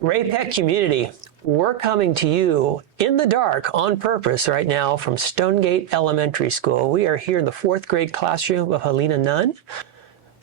Ray-Pec community, we're coming to you in the dark on purpose right now from Stonegate Elementary School. We are here in the 4th grade classroom of Helena Nunn.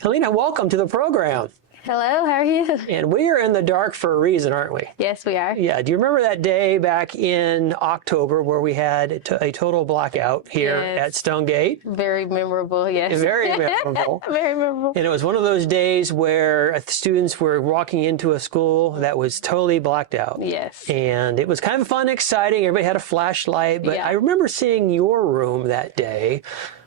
Helena, welcome to the program. Hello, how are you? And we are in the dark for a reason, aren't we? Yes, we are. Yeah. Do you remember that day back in October where we had a total blackout here at Stonegate? Very memorable, yes. Very memorable. Very memorable. And it was one of those days where students were walking into a school that was totally blacked out. Yes. And it was kind of fun, exciting. Everybody had a flashlight. But I remember seeing your room that day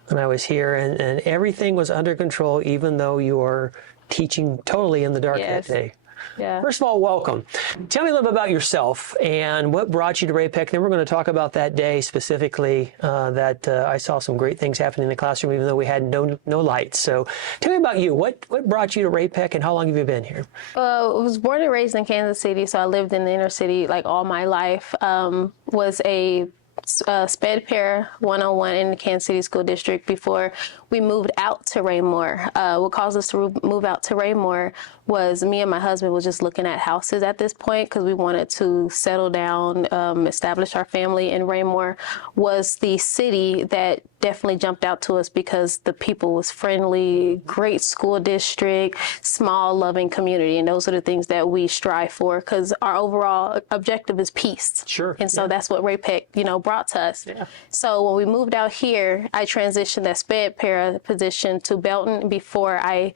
when I was here, and everything was under control, even though you were teaching totally in the dark that day. Yeah. First of all, welcome. Tell me a little bit about yourself and what brought you to Ray-Pec. Then we're going to talk about that day specifically, that I saw some great things happening in the classroom, even though we had no lights. So tell me about you. What brought you to Ray-Pec and how long have you been here? I was born and raised in Kansas City, so I lived in the inner city like all my life. Was a sped pair 101 in the Kansas City School District before we moved out to Raymore. What caused us to move out to Raymore was me and my husband was just looking at houses at this point because we wanted to settle down, establish our family. And Raymore was the city that definitely jumped out to us because the people was friendly, great school district, small, loving community. And those are the things that we strive for because our overall objective is peace. Sure. And so that's what Ray-Pec, brought to us. Yeah. So when we moved out here, I transitioned that sped para position to Belton before I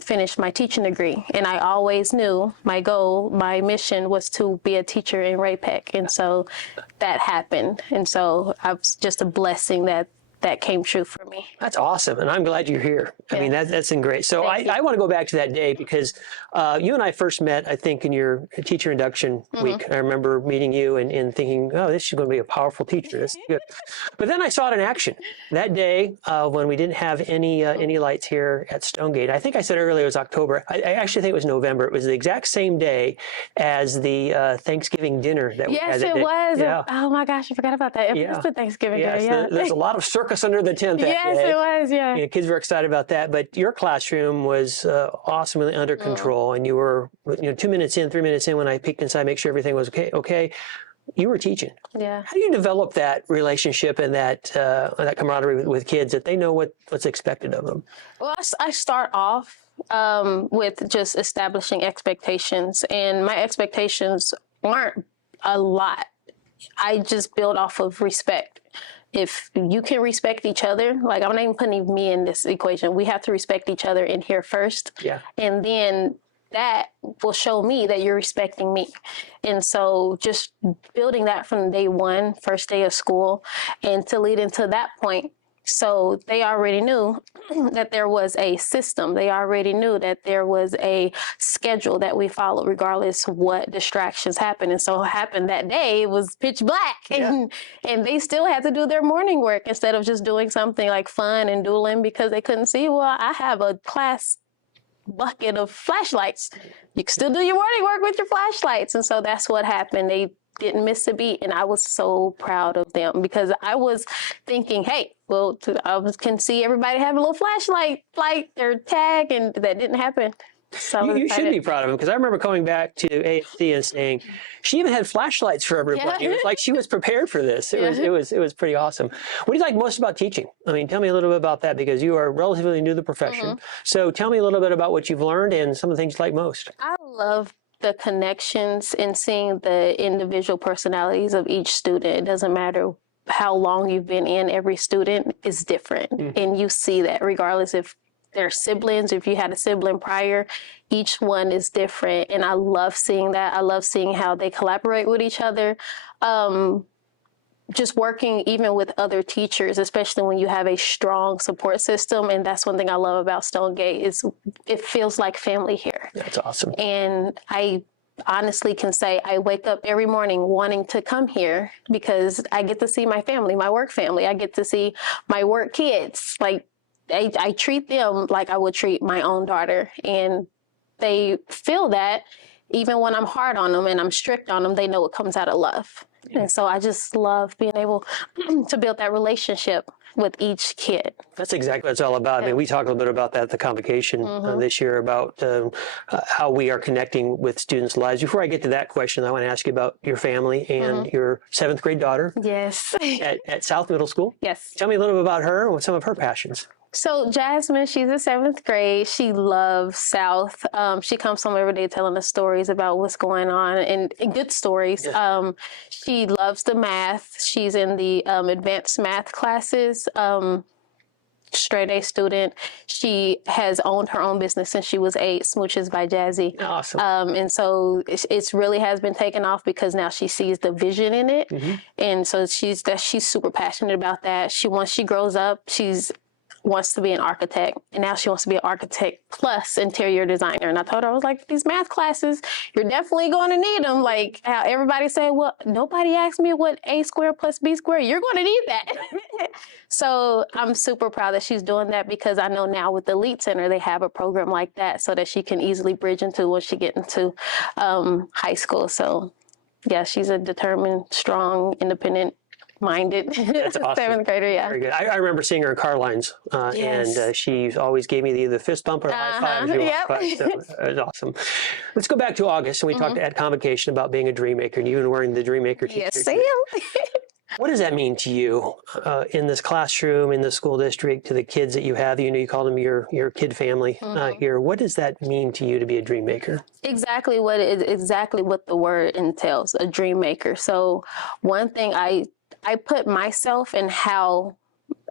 finished my teaching degree. And I always knew my goal, my mission was to be a teacher in Ray-Pec. And so that happened. And so I was just a blessing that came true for me. That's awesome. And I'm glad you're here. I mean, that's been great. So I want to go back to that day because you and I first met, I think, in your teacher induction week. I remember meeting you and thinking, oh, this is going to be a powerful teacher. This is good. But then I saw it in action. That day when we didn't have any lights here at Stonegate, I think I said earlier it was October. I actually think it was November. It was the exact same day as the Thanksgiving dinner that we had. Yes, it was. Yeah. Oh my gosh, I forgot about that. It was the Thanksgiving dinner. Yeah. There's a lot of circus under the tent that day. Yes, it was, yeah. Kids were excited about that, but your classroom was awesomely under control, and you were 2 minutes in, 3 minutes in when I peeked inside, make sure everything was okay. You were teaching. Yeah. How do you develop that relationship and that camaraderie with kids that they know what's expected of them? Well, I start off with just establishing expectations, and my expectations aren't a lot. I just build off of respect. If you can respect each other, like I'm not even putting me in this equation, we have to respect each other in here first. Yeah. And then that will show me that you're respecting me. And so just building that from day one, first day of school, and to lead into that point. So they already knew that there was a system. They already knew that there was a schedule that we followed regardless of what distractions happened. And so what happened that day, it was pitch black. Yeah. And they still had to do their morning work instead of just doing something like fun and doodling because they couldn't see. Well, I have a class bucket of flashlights. You can still do your morning work with your flashlights. And so that's what happened. They didn't miss a beat. And I was so proud of them because I was thinking, hey, well, I can see everybody have a little flashlight, like their tag, and that didn't happen. So you should be proud of them because I remember coming back to AFC and saying she even had flashlights for everybody. Yeah. It was like she was prepared for this. It was pretty awesome. What do you like most about teaching? I mean, tell me a little bit about that because you are relatively new to the profession. So tell me a little bit about what you've learned and some of the things you like most. I love the connections and seeing the individual personalities of each student. It doesn't matter how long you've been in, every student is different. And you see that regardless if they're siblings, if you had a sibling prior, each one is different. And I love seeing that. I love seeing how they collaborate with each other. Just working even with other teachers, especially when you have a strong support system. And that's one thing I love about Stonegate is it feels like family here. That's awesome. And I honestly can say I wake up every morning wanting to come here because I get to see my family, my work family. I get to see my work kids. Like I treat them like I would treat my own daughter. And they feel that even when I'm hard on them and I'm strict on them, they know it comes out of love. And so I just love being able to build that relationship with each kid. That's exactly what it's all about. I mean, we talked a little bit about that at the convocation this year about how we are connecting with students' lives. Before I get to that question, I want to ask you about your family and your 7th grade daughter. Yes. at South Middle School. Yes. Tell me a little bit about her and some of her passions. So Jasmine, she's in 7th grade. She loves South. She comes home every day telling us stories about what's going on and good stories. Yeah. She loves the math. She's in the advanced math classes. Straight A student. She has owned her own business since she was 8, Smooches by Jazzy. Awesome. And so it's really has been taken off because now she sees the vision in it. And so she's super passionate about that. Once she grows up, wants to be an architect, and now she wants to be an architect plus interior designer. And I told her, I was like, these math classes, you're definitely going to need them. Like how everybody say, well, nobody asked me what A squared plus B squared. You're going to need that. So I'm super proud that she's doing that because I know now with the Elite Center, they have a program like that so that she can easily bridge into when she get into high school. So yeah, she's a determined, strong, independent minded. That's awesome. 7th grader, yeah. Very good. I remember seeing her in car lines, and she always gave me either the fist bump or the high five. So it was awesome. Let's go back to August, and we talked at Convocation about being a dream maker, and you were wearing the Dream Maker t-shirt. Yes, I am. What does that mean to you in this classroom, in the school district, to the kids that you have? You know, you call them your kid family here. What does that mean to you to be a dream maker? Exactly what the word entails, a dream maker. So one thing I put myself in how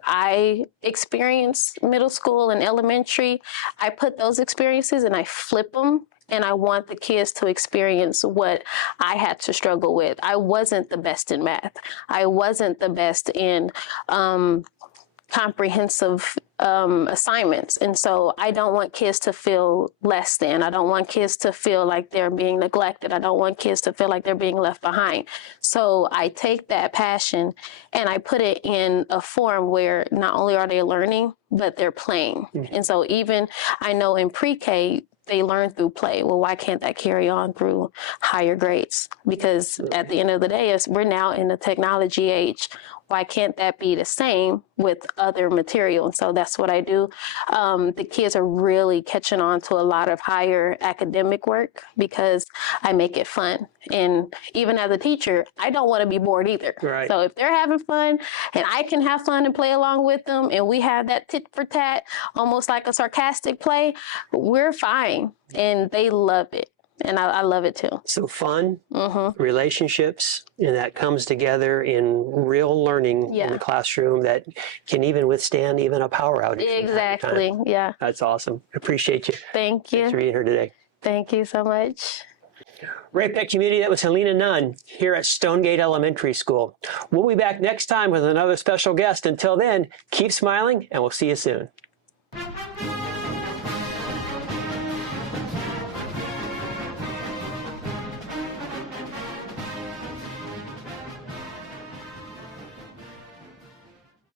I experienced middle school and elementary. I put those experiences and I flip them. And I want the kids to experience what I had to struggle with. I wasn't the best in math. I wasn't the best in comprehensive assignments. And so I don't want kids to feel less than. I don't want kids to feel like they're being neglected. I don't want kids to feel like they're being left behind. So I take that passion and I put it in a form where not only are they learning, but they're playing. And so even I know in pre-K, they learn through play. Well, why can't that carry on through higher grades? Because at the end of the day, we're now in the technology age. Why can't that be the same with other material? And so that's what I do. The kids are really catching on to a lot of higher academic work because I make it fun. And even as a teacher, I don't want to be bored either. Right. So if they're having fun and I can have fun and play along with them and we have that tit for tat, almost like a sarcastic play, we're fine. And they love it. And I love it too. So fun, relationships, and that comes together in real learning in the classroom that can even withstand even a power outage. Exactly, yeah. That's awesome. Appreciate you. Thank you. Thanks for being here today. Thank you so much. Ray-Pec community, that was Helena Nunn here at Stonegate Elementary School. We'll be back next time with another special guest. Until then, keep smiling and we'll see you soon.